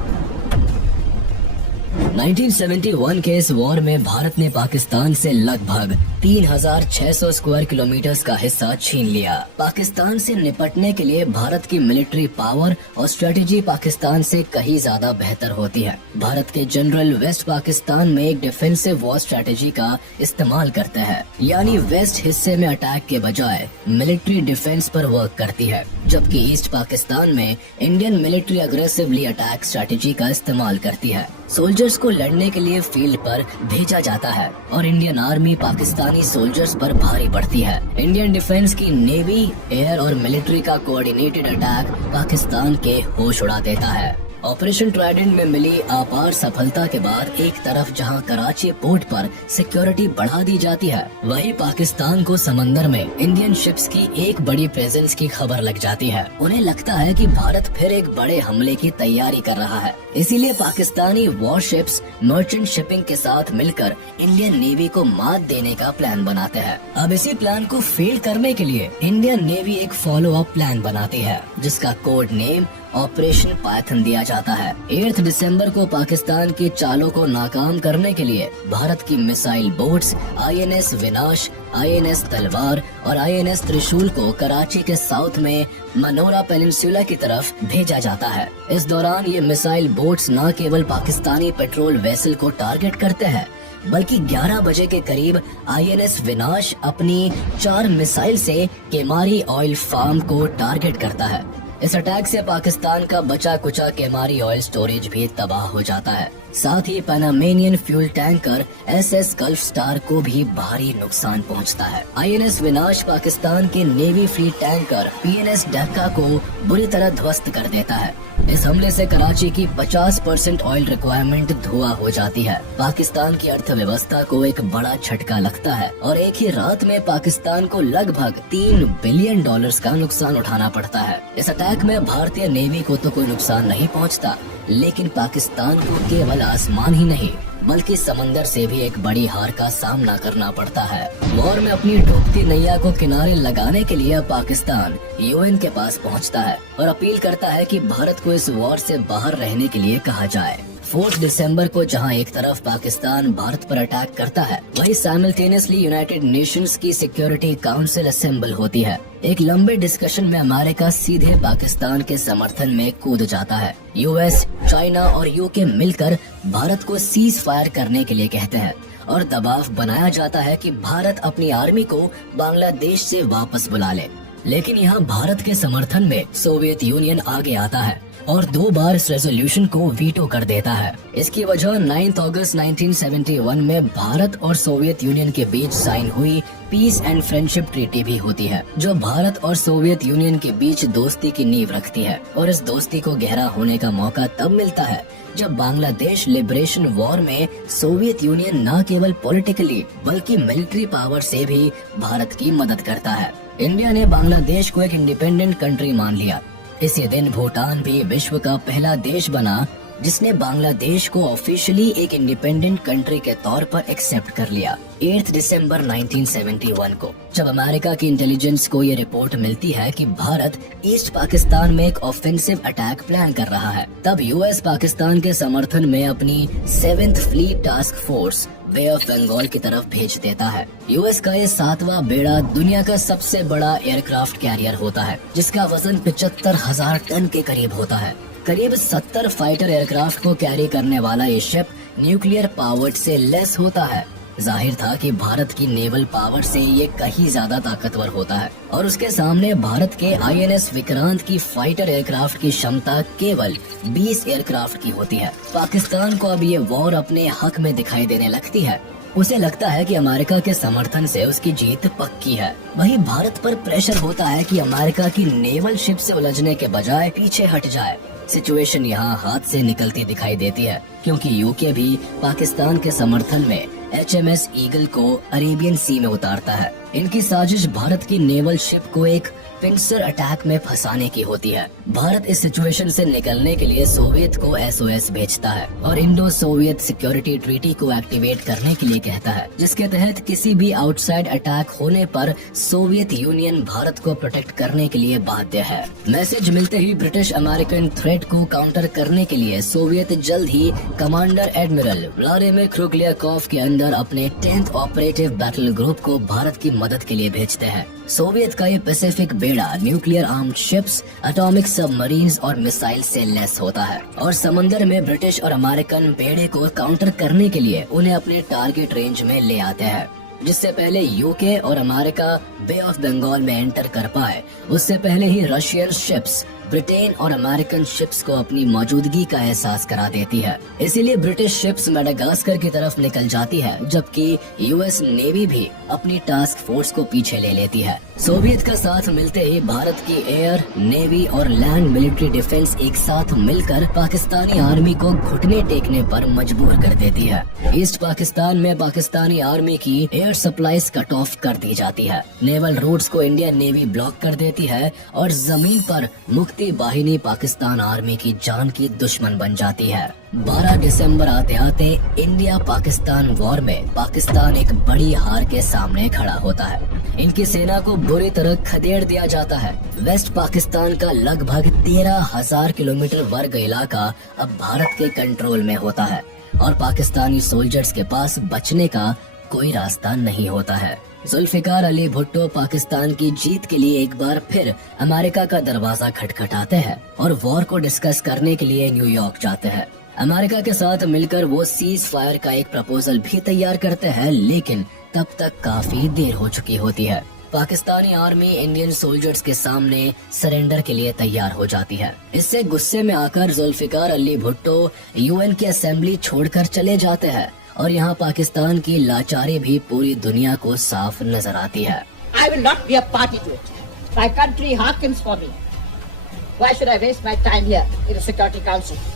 1971 के इस वॉर में भारत ने पाकिस्तान से लगभग 3600 स्क्वायर किलोमीटर का हिस्सा छीन लिया। पाकिस्तान से निपटने के लिए भारत की मिलिट्री पावर और स्ट्रेटेजी पाकिस्तान से कहीं ज्यादा बेहतर होती है। भारत के जनरल वेस्ट पाकिस्तान में एक डिफेंसिव वॉर स्ट्रेटेजी का इस्तेमाल करते हैं, यानी वेस्ट हिस्से में अटैक के बजाय मिलिट्री डिफेंस पर वर्क करती है, जबकि ईस्ट पाकिस्तान में Indian military aggressively attack strategy का इस्तेमाल करती है। सोल्जर्स को लड़ने के लिए फील्ड पर भेजा जाता है और इंडियन आर्मी पाकिस्तानी सोल्जर्स पर भारी पड़ती है। इंडियन डिफेंस की नेवी, एयर और मिलिट्री का कोऑर्डिनेटेड अटैक पाकिस्तान के होश उड़ा देता है। ऑपरेशन ट्राइडेंट में मिली अपार सफलता के बाद एक तरफ जहां कराची पोर्ट पर सिक्योरिटी बढ़ा दी जाती है, वहीं पाकिस्तान को समंदर में इंडियन शिप्स की एक बड़ी प्रेजेंस की खबर लग जाती है। उन्हें लगता है कि भारत फिर एक बड़े हमले की तैयारी कर रहा है, इसीलिए पाकिस्तानी वॉरशिप्स मर्चेंट शिपिंग के साथ मिलकर इंडियन नेवी को मात देने का प्लान बनाते हैं। अब इसी प्लान को फेल करने के लिए इंडियन नेवी एक फॉलो अप प्लान बनाती है, जिसका कोड नेम ऑपरेशन पाइथन दिया जाता है। 8 दिसंबर को पाकिस्तान के चालों को नाकाम करने के लिए भारत की मिसाइल बोट्स INS विनाश, INS तलवार और INS त्रिशूल को कराची के साउथ में मनोरा पेनिनसुला की तरफ भेजा जाता है। इस दौरान ये मिसाइल बोट्स न केवल पाकिस्तानी पेट्रोल वेसल को टारगेट करते हैं, बल्कि 11 बजे के करीब INS विनाश अपनी 4 मिसाइल से केमारी ऑयल फार्म को टारगेट करता है। इस अटैक से पाकिस्तान का बचा कुचा केमारी ऑयल स्टोरेज भी तबाह हो जाता है। साथ ही Panamanian fuel tanker SS Gulf Star को भी भारी नुकसान पहुंचता है। INS विनाश पाकिस्तान के नेवी फ्लीट टैंकर PNS डक्का को बुरी तरह ध्वस्त कर देता है। इस हमले से कराची की 50% ऑयल रिक्वायरमेंट धुआं हो जाती है। पाकिस्तान की अर्थव्यवस्था को एक बड़ा झटका लगता है और एक ही रात में पाकिस्तान को लगभग $3 बिलियन का नुकसान उठाना पड़ता है। इस अटैक में भारतीय नेवी को तो कोई नुकसान नहीं पहुंचता, लेकिन पाकिस्तान को केवल आसमान ही नहीं बल्कि समंदर से भी एक बड़ी हार का सामना करना पड़ता है। वॉर में अपनी डूबती नैया को किनारे लगाने के लिए पाकिस्तान UN के पास पहुंचता है और अपील करता है कि भारत को इस वॉर से बाहर रहने के लिए कहा जाए। 4 दिसंबर को जहां एक तरफ पाकिस्तान भारत पर अटैक करता है, वहीं साइमल्टेनियसली यूनाइटेड नेशंस की सिक्योरिटी काउंसिल असेंबल होती है। एक लंबे डिस्कशन में अमेरिका सीधे पाकिस्तान के समर्थन में कूद जाता है। US, चाइना और UK मिलकर भारत को सीज फायर करने के लिए कहते हैं और दबाव बनाया जाता है कि भारत अपनी आर्मी को बांग्लादेश से वापस बुला ले। लेकिन यहाँ भारत के समर्थन में सोवियत यूनियन आगे आता है और 2 बार इस रेजोल्यूशन को वीटो कर देता है। इसकी वजह 9 अगस्त 1971 में भारत और सोवियत यूनियन के बीच साइन हुई पीस एंड फ्रेंडशिप ट्रीटी भी होती है, जो भारत और सोवियत यूनियन के बीच दोस्ती की नींव रखती है। और इस दोस्ती को गहरा होने का मौका तब मिलता है जब बांग्लादेश लिबरेशन वॉर में सोवियत यूनियन न केवल पॉलिटिकली बल्कि मिलिट्री पावर से भी भारत की मदद करता है। इंडिया ने बांग्लादेश को एक इंडिपेंडेंट कंट्री मान लिया। इसी दिन भूटान भी विश्व का पहला देश बना जिसने बांग्लादेश को ऑफिशियली एक इंडिपेंडेंट कंट्री के तौर पर एक्सेप्ट कर लिया। 8 दिसंबर 1971 को जब अमेरिका की इंटेलिजेंस को ये रिपोर्ट मिलती है कि भारत ईस्ट पाकिस्तान में एक ऑफेंसिव अटैक प्लान कर रहा है, तब US पाकिस्तान के समर्थन में अपनी 7th fleet task force Bay of Bengal की तरफ भेज देता है। US का ये 7वां बेड़ा दुनिया का सबसे बड़ा एयरक्राफ्ट कैरियर होता है, जिसका वजन 75,000 टन के करीब होता है। करीब 70 फाइटर एयरक्राफ्ट को कैरी करने वाला ये शिप न्यूक्लियर पावर्ड से लेस होता है। जाहिर था कि भारत की नेवल पावर से ये कहीं ज्यादा ताकतवर होता है और उसके सामने भारत के INS विक्रांत की फाइटर एयरक्राफ्ट की क्षमता केवल 20 एयरक्राफ्ट की होती है। पाकिस्तान को अब ये वॉर अपने हक में दिखाई देने लगती है। उसे लगता है कि अमेरिका के समर्थन से उसकी जीत पक्की है। वहीं भारत पर प्रेशर होता है कि अमेरिका की नेवल शिप से उलझने के बजाय पीछे हट जाए। सिचुएशन यहाँ हाथ से निकलती दिखाई देती है, क्योंकि UK भी पाकिस्तान के समर्थन में HMS ईगल को अरेबियन सी में उतारता है। इनकी साजिश भारत की नेवल शिप को एक पिंसर अटैक में फंसाने की होती है। भारत इस सिचुएशन से निकलने के लिए सोवियत को SOS भेजता है और इंडो सोवियत सिक्योरिटी ट्रीटी को एक्टिवेट करने के लिए कहता है, जिसके तहत किसी भी आउटसाइड अटैक होने पर सोवियत यूनियन भारत को प्रोटेक्ट करने के लिए बाध्य है। मैसेज मिलते ही ब्रिटिश अमेरिकन थ्रेट को काउंटर करने के लिए सोवियत जल्द ही कमांडर एडमिरल व्लादिमीर क्रुगलियाकोव के अंदर अपने 10th ऑपरेटिव बैटल ग्रुप को भारत की मदद के लिए भेजते हैं। सोवियत का ये पैसिफिक बेड़ा nuclear armed ships, atomic submarines और मिसाइल से लेस होता है और समंदर में ब्रिटिश और अमेरिकन बेड़े को काउंटर करने के लिए उन्हें अपने टारगेट रेंज में ले आते हैं। जिससे पहले UK और अमेरिका बे ऑफ बंगाल में एंटर कर पाए, उससे पहले ही रशियन शिप्स ब्रिटेन और अमेरिकन शिप्स को अपनी मौजूदगी का एहसास करा देती है। इसीलिए ब्रिटिश शिप्स मेडागास्कर की तरफ निकल जाती है, जबकि यूएस नेवी भी अपनी टास्क फोर्स को पीछे ले लेती है। सोवियत का साथ मिलते ही भारत की एयर, नेवी और लैंड मिलिट्री डिफेंस एक साथ मिलकर पाकिस्तानी आर्मी को घुटने टेकने पर मजबूर कर देती है। ईस्ट पाकिस्तान में पाकिस्तानी आर्मी की एयर सप्लाईज कट ऑफ कर दी जाती है। नेवल रूट्स को इंडियन नेवी ब्लॉक कर देती है और जमीन पर मुक्ति बाहिनी पाकिस्तान आर्मी की जान की दुश्मन बन जाती है। 12 दिसंबर आते आते इंडिया पाकिस्तान वॉर में पाकिस्तान एक बड़ी हार के सामने खड़ा होता है। इनकी सेना को बुरी तरह खदेड़ दिया जाता है। वेस्ट पाकिस्तान का लगभग 13,000 किलोमीटर वर्ग इलाका अब भारत के कंट्रोल में होता है और पाकिस्तानी सोल्जर्स के पास बचने का कोई रास्ता नहीं होता है। जुल्फिकार अली भुट्टो पाकिस्तान की जीत के लिए एक बार फिर अमेरिका का दरवाजा खटखटाते हैं और वॉर को डिस्कस करने के लिए न्यूयॉर्क जाते हैं। अमेरिका के साथ मिलकर वो सीज फायर का एक प्रपोजल भी तैयार करते हैं, लेकिन तब तक काफी देर हो चुकी होती है। पाकिस्तानी आर्मी इंडियन सोल्जर्स के सामने सरेंडर के लिए तैयार हो जाती है। इससे गुस्से में आकर जुल्फिकार अली भुट्टो यूएन की असेंबली छोड़कर चले जाते हैं और यहाँ पाकिस्तान की लाचारी भी पूरी दुनिया को साफ नजर आती है। I will not be a party to it. My country hearkens for me. Why should I waste my time here in the Security Council?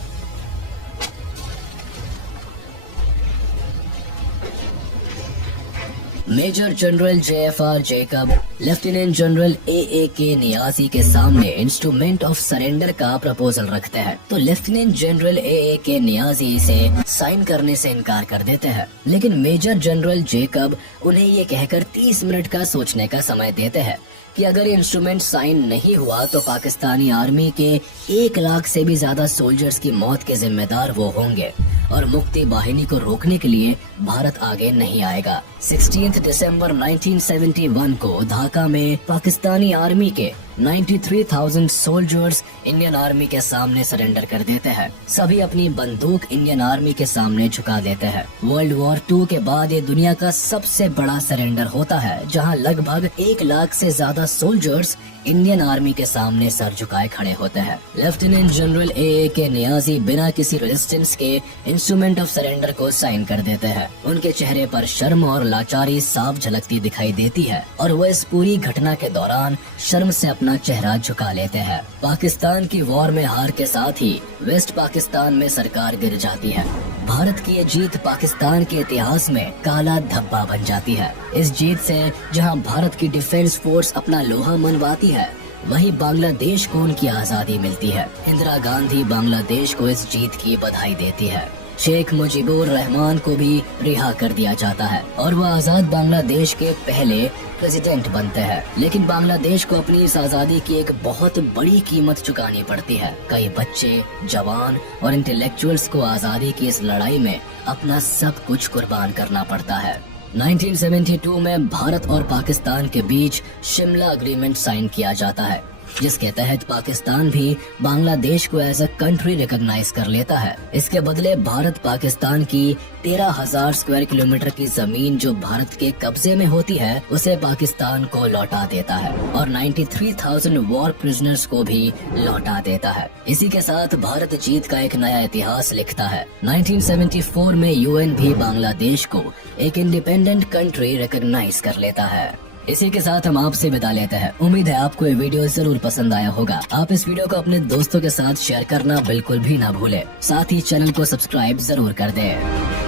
Major General JFR Jacob Lieutenant General AAK Niazi के सामने इंस्ट्रूमेंट ऑफ सरेंडर का प्रपोजल रखते हैं, तो लेफ्टिनेंट जनरल AAK नियाजी इसे साइन करने से इनकार कर देते हैं। लेकिन मेजर जनरल जेकब उन्हें ये कहकर 30 मिनट का सोचने का समय देते हैं कि अगर ये इंस्ट्रूमेंट साइन नहीं हुआ तो पाकिस्तानी आर्मी के 1 लाख से भी ज्यादा सोल्जर्स की मौत के जिम्मेदार वो होंगे और मुक्ति बाहिनी को रोकने के लिए भारत आगे नहीं आएगा। 16 दिसंबर 1971 को ढाका में पाकिस्तानी आर्मी के 93,000 सोल्जर्स इंडियन आर्मी के सामने सरेंडर कर देते हैं। सभी अपनी बंदूक इंडियन आर्मी के सामने झुका देते हैं। वर्ल्ड वॉर 2 के बाद ये दुनिया का सबसे बड़ा सरेंडर होता है, जहां लगभग 1 लाख से ज्यादा सोल्जर्स इंडियन आर्मी के सामने सर झुकाए खड़े होते हैं। लेफ्टिनेंट जनरल AAK नियाजी बिना किसी रेजिस्टेंस के इंस्ट्रूमेंट ऑफ सरेंडर को साइन कर देते हैं। उनके चेहरे पर शर्म और लाचारी साफ झलकती दिखाई देती है और वो इस पूरी घटना के दौरान शर्म से अपना चेहरा झुका लेते हैं। पाकिस्तान की वॉर में हार के साथ ही वेस्ट पाकिस्तान में सरकार गिर जाती है। भारत की ये जीत पाकिस्तान के इतिहास में काला धब्बा बन जाती है। इस जीत से जहां भारत की डिफेंस फोर्स अपना लोहा मनवाती है, वहीं बांग्लादेश को उनकी आजादी मिलती है। इंदिरा गांधी बांग्लादेश को इस जीत की बधाई देती है। शेख मुजीबुर रहमान को भी रिहा कर दिया जाता है और वह आजाद बांग्लादेश के पहले प्रेसिडेंट बनते हैं। लेकिन बांग्लादेश को अपनी इस आजादी की एक बहुत बड़ी कीमत चुकानी पड़ती है। कई बच्चे, जवान और इंटेलेक्चुअल्स को आजादी की इस लड़ाई में अपना सब कुछ कुर्बान करना पड़ता है। 1972 में भारत और पाकिस्तान के बीच शिमला एग्रीमेंट साइन किया जाता है, जिसके तहत पाकिस्तान भी बांग्लादेश को एज अ कंट्री रिकॉग्नाइज कर लेता है। इसके बदले भारत पाकिस्तान की 13,000 स्क्वायर किलोमीटर की जमीन जो भारत के कब्जे में होती है, उसे पाकिस्तान को लौटा देता है और 93,000 वॉर प्रिजनर्स को भी लौटा देता है। इसी के साथ भारत जीत का एक नया इतिहास लिखता है। 1974 में UN भी बांग्लादेश को एक इंडिपेंडेंट कंट्री रिकॉग्नाइज कर लेता है। इसी के साथ हम आपसे विदा लेते हैं। उम्मीद है आपको ये वीडियो जरूर पसंद आया होगा। आप इस वीडियो को अपने दोस्तों के साथ शेयर करना बिल्कुल भी ना भूलें। साथ ही चैनल को सब्सक्राइब जरूर कर दें।